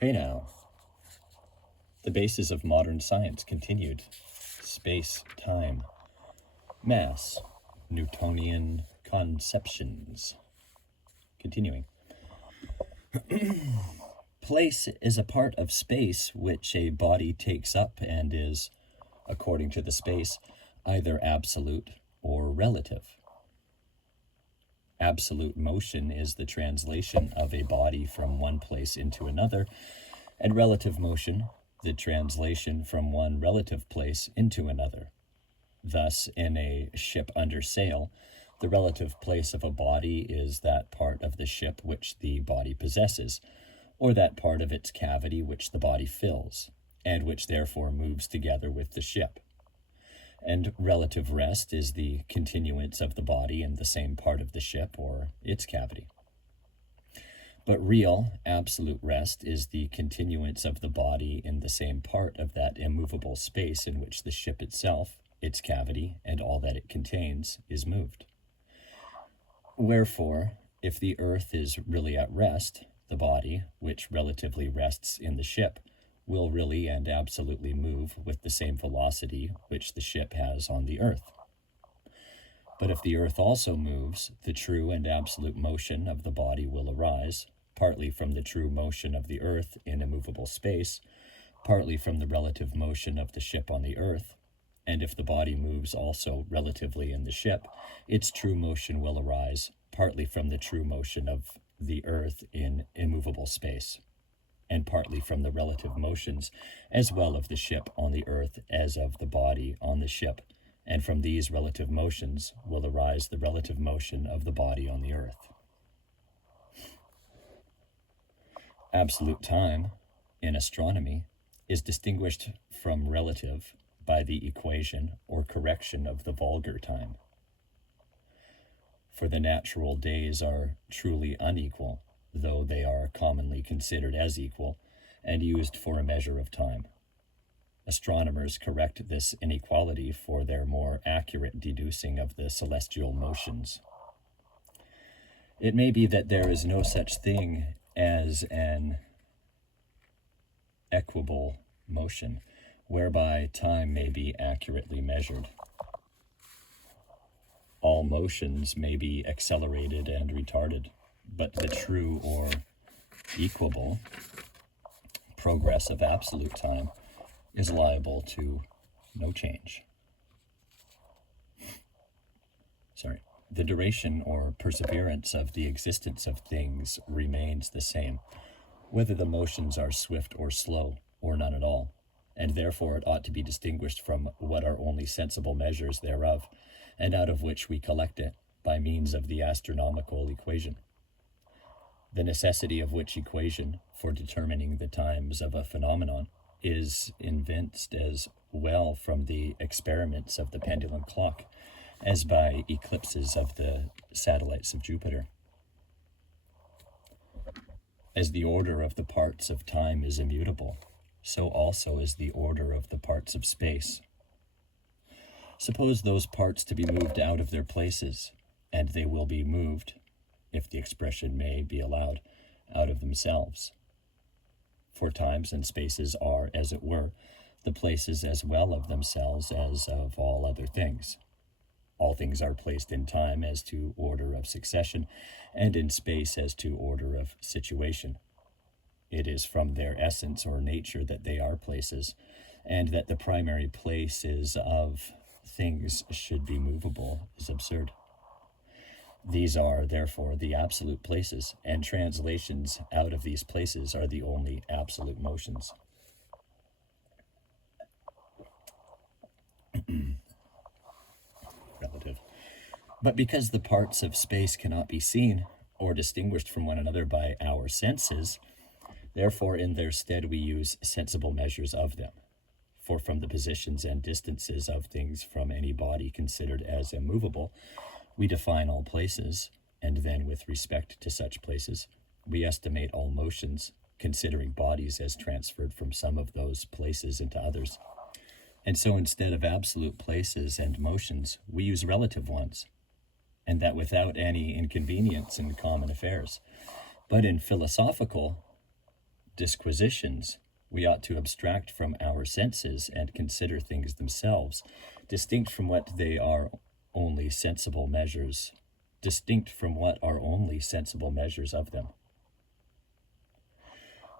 Hey now. The basis of modern science continued. Space, time, mass, Newtonian Conceptions. Continuing. Place is a part of space which a body takes up and is, according to the space, either absolute or relative. Absolute motion is the translation of a body from one place into another, and relative motion, the translation from one relative place into another. Thus, in a ship under sail, the relative place of a body is that part of the ship which the body possesses, or that part of its cavity which the body fills, and which therefore moves together with the ship. And relative rest is the continuance of the body in the same part of the ship or its cavity. But real, absolute rest is the continuance of the body in the same part of that immovable space in which the ship itself, its cavity, and all that it contains is moved. Wherefore, if the earth is really at rest, the body, which relatively rests in the ship, will really and absolutely move with the same velocity which the ship has on the earth. But if the earth also moves, the true and absolute motion of the body will arise, partly from the true motion of the earth in immovable space, partly from the relative motion of the ship on the earth, and if the body moves also relatively in the ship, its true motion will arise, partly from the true motion of the earth in immovable space, and partly from the relative motions as well of the ship on the earth as of the body on the ship, and from these relative motions will arise the relative motion of the body on the earth. Absolute time, in astronomy, is distinguished from relative by the equation or correction of the vulgar time. For the natural days are truly unequal, though they are commonly considered as equal, and used for a measure of time. Astronomers correct this inequality for their more accurate deducing of the celestial motions. It may be that there is no such thing as an equable motion, whereby time may be accurately measured. All motions may be accelerated and retarded, but the true or equable progress of absolute time is liable to no change. The duration or perseverance of the existence of things remains the same, whether the motions are swift or slow, or none at all, and therefore it ought to be distinguished from what are only sensible measures thereof, and out of which we collect it by means of the astronomical equation. The necessity of which equation for determining the times of a phenomenon is evinced as well from the experiments of the pendulum clock as by eclipses of the satellites of Jupiter. As the order of the parts of time is immutable, so also is the order of the parts of space. Suppose those parts to be moved out of their places, and they will be moved, if the expression may be allowed, out of themselves. For times and spaces are, as it were, the places as well of themselves as of all other things. All things are placed in time as to order of succession, and in space as to order of situation. It is from their essence or nature that they are places, and that the primary places of things should be movable is absurd. These are, therefore, the absolute places, and translations out of these places are the only absolute motions. Relative. But because the parts of space cannot be seen or distinguished from one another by our senses, therefore in their stead we use sensible measures of them. For from the positions and distances of things from any body considered as immovable, we define all places, and then with respect to such places, we estimate all motions, considering bodies as transferred from some of those places into others. And so instead of absolute places and motions, we use relative ones, and that without any inconvenience in common affairs. But in philosophical disquisitions, we ought to abstract from our senses and consider things themselves, distinct from what are only sensible measures of them.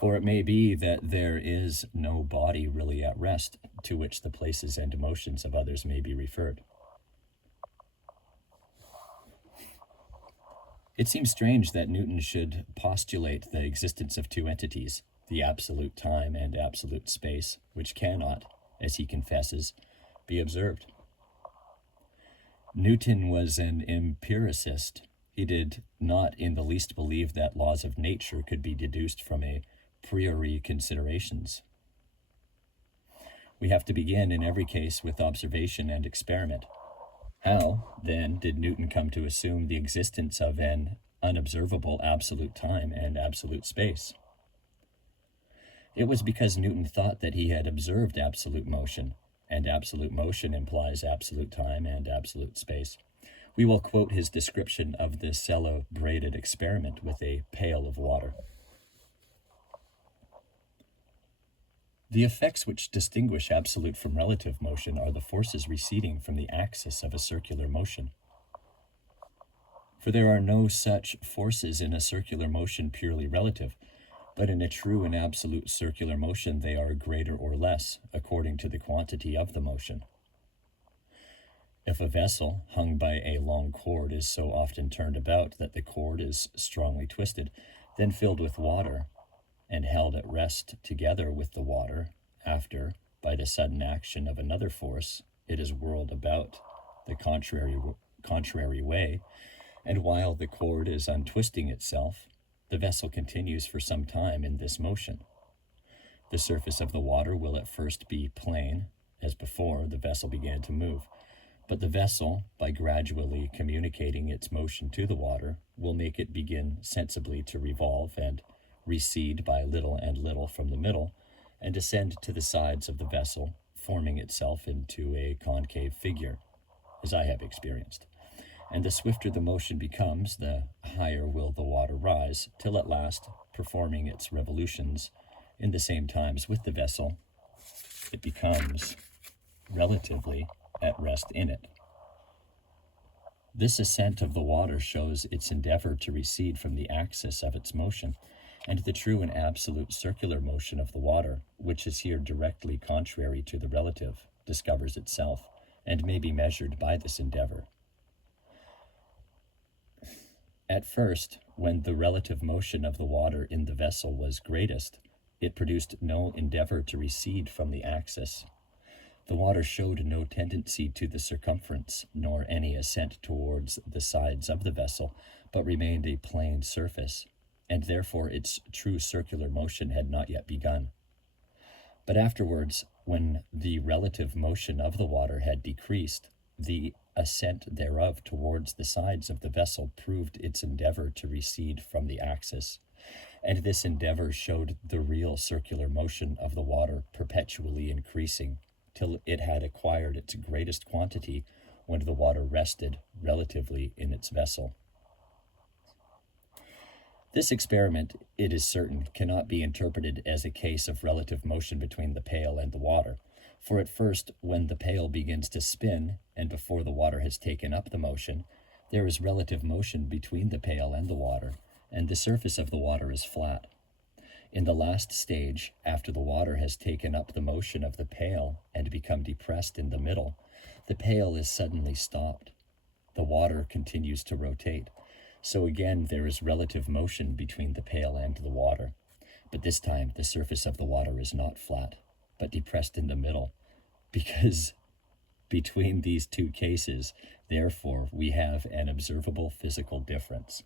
For it may be that there is no body really at rest to which the places and emotions of others may be referred. It seems strange that Newton should postulate the existence of two entities, the absolute time and absolute space, which cannot, as he confesses, be observed. Newton was an empiricist. He did not in the least believe that laws of nature could be deduced from a priori considerations. We have to begin in every case with observation and experiment. How, then, did Newton come to assume the existence of an unobservable absolute time and absolute space? It was because Newton thought that he had observed absolute motion, and absolute motion implies absolute time and absolute space. We will quote his description of this celebrated experiment with a pail of water. The effects which distinguish absolute from relative motion are the forces receding from the axis of a circular motion. For there are no such forces in a circular motion purely relative, but in a true and absolute circular motion they are greater or less, according to the quantity of the motion. If a vessel hung by a long cord is so often turned about that the cord is strongly twisted, then filled with water, and held at rest together with the water, after, by the sudden action of another force, it is whirled about the contrary way, and while the cord is untwisting itself, the vessel continues for some time in this motion. The surface of the water will at first be plain, as before the vessel began to move, but the vessel, by gradually communicating its motion to the water, will make it begin sensibly to revolve and recede by little and little from the middle, and descend to the sides of the vessel, forming itself into a concave figure, as I have experienced. And the swifter the motion becomes, the higher will the water rise, till at last, performing its revolutions in the same times with the vessel, it becomes relatively at rest in it. This ascent of the water shows its endeavor to recede from the axis of its motion, and the true and absolute circular motion of the water, which is here directly contrary to the relative, discovers itself, and may be measured by this endeavor. At first, when the relative motion of the water in the vessel was greatest, it produced no endeavor to recede from the axis. The water showed no tendency to the circumference, nor any ascent towards the sides of the vessel, but remained a plain surface, and therefore its true circular motion had not yet begun. But afterwards, when the relative motion of the water had decreased, the ascent thereof towards the sides of the vessel proved its endeavor to recede from the axis, and this endeavor showed the real circular motion of the water perpetually increasing, till it had acquired its greatest quantity when the water rested relatively in its vessel. This experiment, it is certain, cannot be interpreted as a case of relative motion between the pail and the water, for at first, when the pail begins to spin, and before the water has taken up the motion, there is relative motion between the pail and the water, and the surface of the water is flat. In the last stage, after the water has taken up the motion of the pail and become depressed in the middle, the pail is suddenly stopped. The water continues to rotate. So again, there is relative motion between the pail and the water. But this time, the surface of the water is not flat, but depressed in the middle, because between these two cases, therefore, we have an observable physical difference.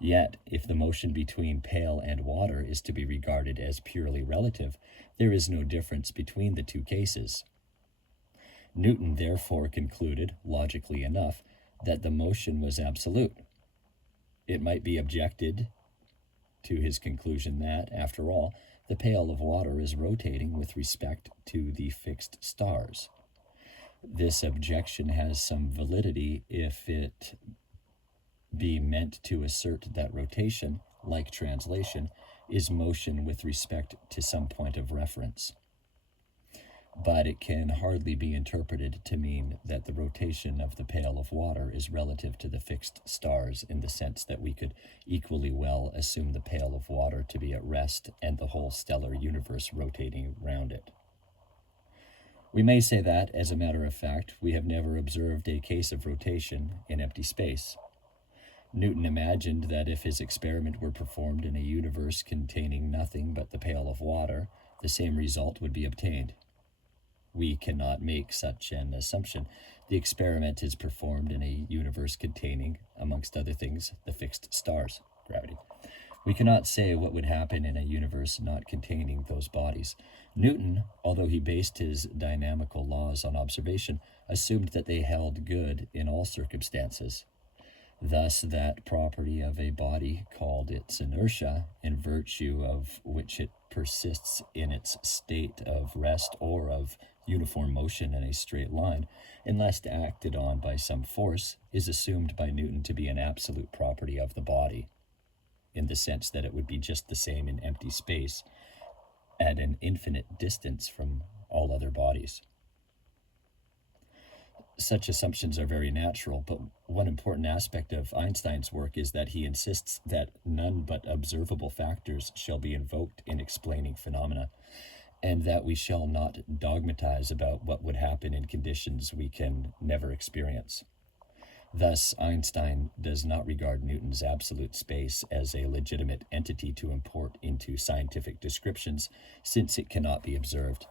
Yet, if the motion between pail and water is to be regarded as purely relative, there is no difference between the two cases. Newton therefore concluded, logically enough, that the motion was absolute. It might be objected to his conclusion that, after all, the pail of water is rotating with respect to the fixed stars. This objection has some validity if it be meant to assert that rotation, like translation, is motion with respect to some point of reference. But it can hardly be interpreted to mean that the rotation of the pail of water is relative to the fixed stars, in the sense that we could equally well assume the pail of water to be at rest and the whole stellar universe rotating round it. We may say that, as a matter of fact, we have never observed a case of rotation in empty space. Newton imagined that if his experiment were performed in a universe containing nothing but the pail of water, the same result would be obtained. We cannot make such an assumption. The experiment is performed in a universe containing, amongst other things, the fixed stars, gravity. We cannot say what would happen in a universe not containing those bodies. Newton, although he based his dynamical laws on observation, assumed that they held good in all circumstances. Thus, that property of a body called its inertia, in virtue of which it persists in its state of rest or of uniform motion in a straight line, unless acted on by some force, is assumed by Newton to be an absolute property of the body, in the sense that it would be just the same in empty space at an infinite distance from all other bodies. Such assumptions are very natural, but one important aspect of Einstein's work is that he insists that none but observable factors shall be invoked in explaining phenomena, and that we shall not dogmatize about what would happen in conditions we can never experience. Thus, Einstein does not regard Newton's absolute space as a legitimate entity to import into scientific descriptions, since it cannot be observed.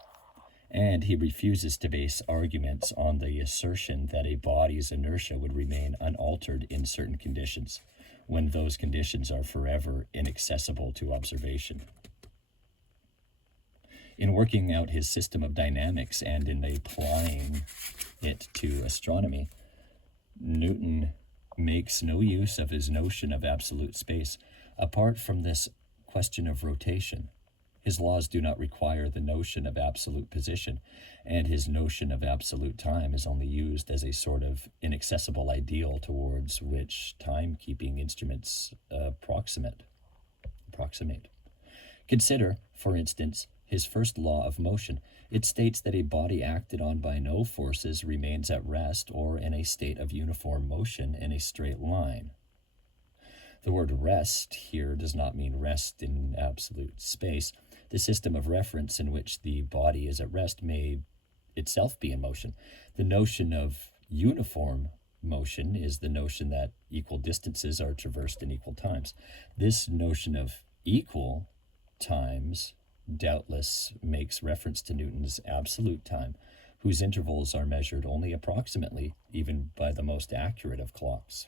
And he refuses to base arguments on the assertion that a body's inertia would remain unaltered in certain conditions, when those conditions are forever inaccessible to observation. In working out his system of dynamics and in applying it to astronomy, Newton makes no use of his notion of absolute space apart from this question of rotation. His laws do not require the notion of absolute position, and his notion of absolute time is only used as a sort of inaccessible ideal towards which time-keeping instruments approximate. Consider, for instance, his first law of motion. It states that a body acted on by no forces remains at rest or in a state of uniform motion in a straight line. The word rest here does not mean rest in absolute space. The system of reference in which the body is at rest may itself be in motion. The notion of uniform motion is the notion that equal distances are traversed in equal times. This notion of equal times doubtless makes reference to Newton's absolute time, whose intervals are measured only approximately, even by the most accurate of clocks.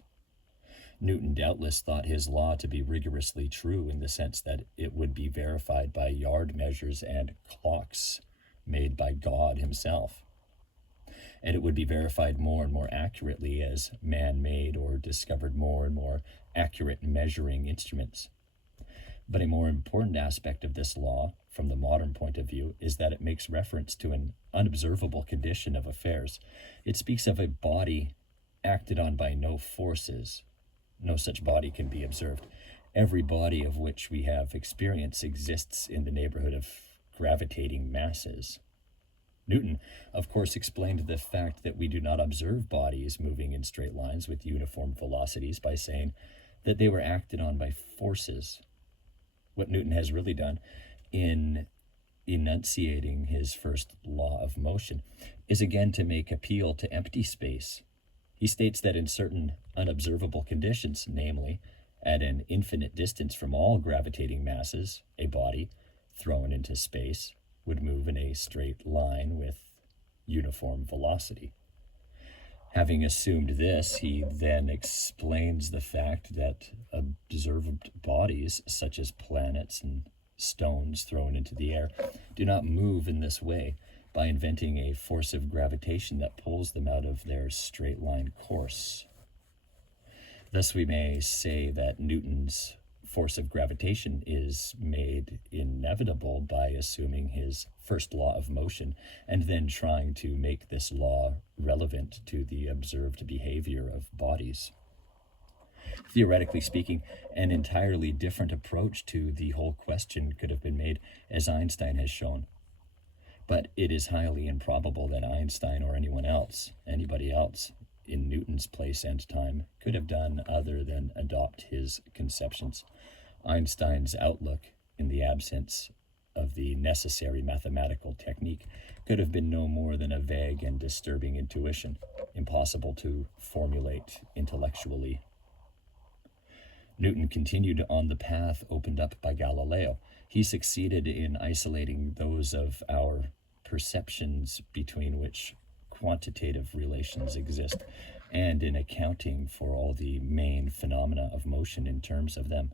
Newton doubtless thought his law to be rigorously true in the sense that it would be verified by yard measures and clocks made by God himself. And it would be verified more and more accurately as man made or discovered more and more accurate measuring instruments. But a more important aspect of this law, from the modern point of view, is that it makes reference to an unobservable condition of affairs. It speaks of a body acted on by no forces. No such body can be observed. Every body of which we have experience exists in the neighborhood of gravitating masses. Newton, of course, explained the fact that we do not observe bodies moving in straight lines with uniform velocities by saying that they were acted on by forces. What Newton has really done in enunciating his first law of motion is again to make appeal to empty space. He states that in certain unobservable conditions, namely, at an infinite distance from all gravitating masses, a body thrown into space would move in a straight line with uniform velocity. Having assumed this, he then explains the fact that observed bodies, such as planets and stones thrown into the air, do not move in this way, by inventing a force of gravitation that pulls them out of their straight line course. Thus we may say that Newton's force of gravitation is made inevitable by assuming his first law of motion and then trying to make this law relevant to the observed behavior of bodies. Theoretically speaking, an entirely different approach to the whole question could have been made, as Einstein has shown. But it is highly improbable that Einstein or anybody else, in Newton's place and time, could have done other than adopt his conceptions. Einstein's outlook, in the absence of the necessary mathematical technique, could have been no more than a vague and disturbing intuition, impossible to formulate intellectually. Newton continued on the path opened up by Galileo. He succeeded in isolating those of our perceptions between which quantitative relations exist, and in accounting for all the main phenomena of motion in terms of them.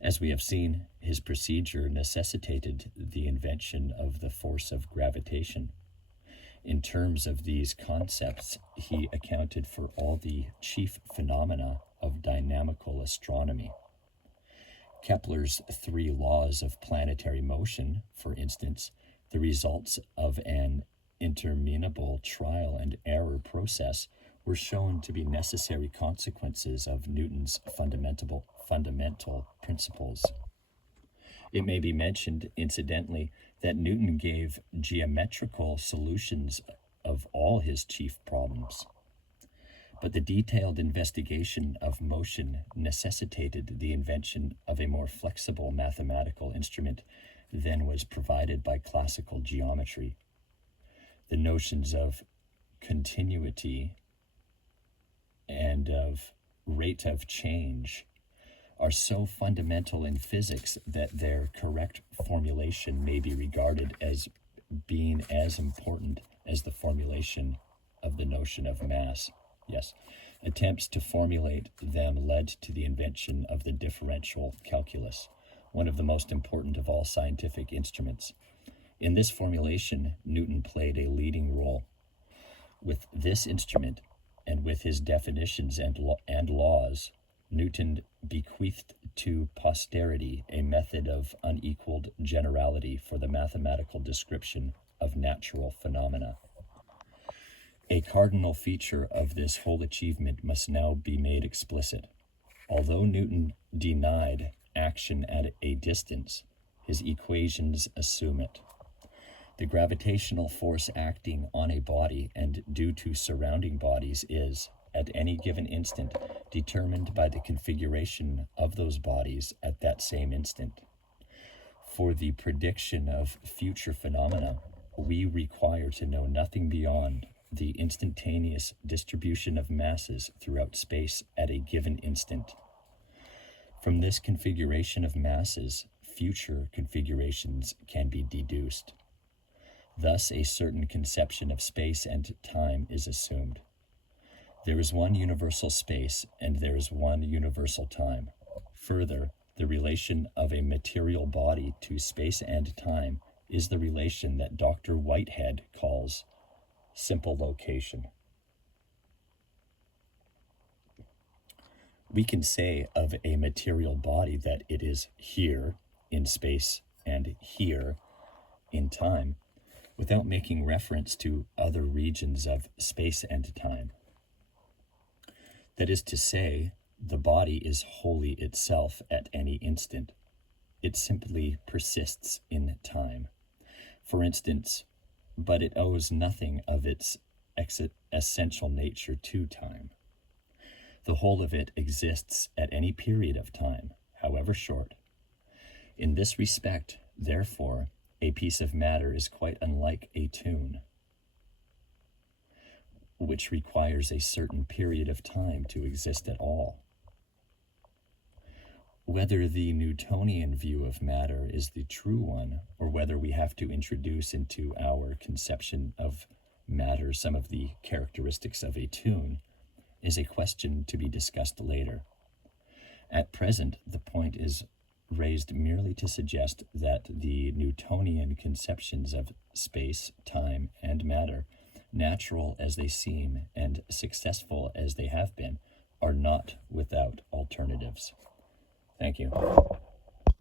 As we have seen, his procedure necessitated the invention of the force of gravitation. In terms of these concepts, he accounted for all the chief phenomena of dynamical astronomy. Kepler's 3 laws of planetary motion, for instance, the results of an interminable trial and error process, were shown to be necessary consequences of Newton's fundamental principles. It may be mentioned, incidentally, that Newton gave geometrical solutions of all his chief problems. But the detailed investigation of motion necessitated the invention of a more flexible mathematical instrument than was provided by classical geometry. The notions of continuity and of rate of change are so fundamental in physics that their correct formulation may be regarded as being as important as the formulation of the notion of mass. Yes, attempts to formulate them led to the invention of the differential calculus, one of the most important of all scientific instruments. In this formulation, Newton played a leading role. With this instrument, and with his definitions and laws, Newton bequeathed to posterity a method of unequaled generality for the mathematical description of natural phenomena. A cardinal feature of this whole achievement must now be made explicit. Although Newton denied action at a distance, his equations assume it. The gravitational force acting on a body and due to surrounding bodies is, at any given instant, determined by the configuration of those bodies at that same instant. For the prediction of future phenomena, we require to know nothing beyond the instantaneous distribution of masses throughout space at a given instant. From this configuration of masses, future configurations can be deduced. Thus, a certain conception of space and time is assumed. There is one universal space, and there is one universal time. Further, the relation of a material body to space and time is the relation that Dr. Whitehead calls simple location. We can say of a material body that it is here in space and here in time, without making reference to other regions of space and time. That is to say, the body is wholly itself at any instant. It simply persists in time. For instance, but it owes nothing of its essential nature to time. The whole of it exists at any period of time, however short. In this respect, therefore, a piece of matter is quite unlike a tune, which requires a certain period of time to exist at all. Whether the Newtonian view of matter is the true one, or whether we have to introduce into our conception of matter some of the characteristics of a tune, is a question to be discussed later. At present, the point is raised merely to suggest that the Newtonian conceptions of space, time, and matter, natural as they seem and successful as they have been, are not without alternatives. Thank you.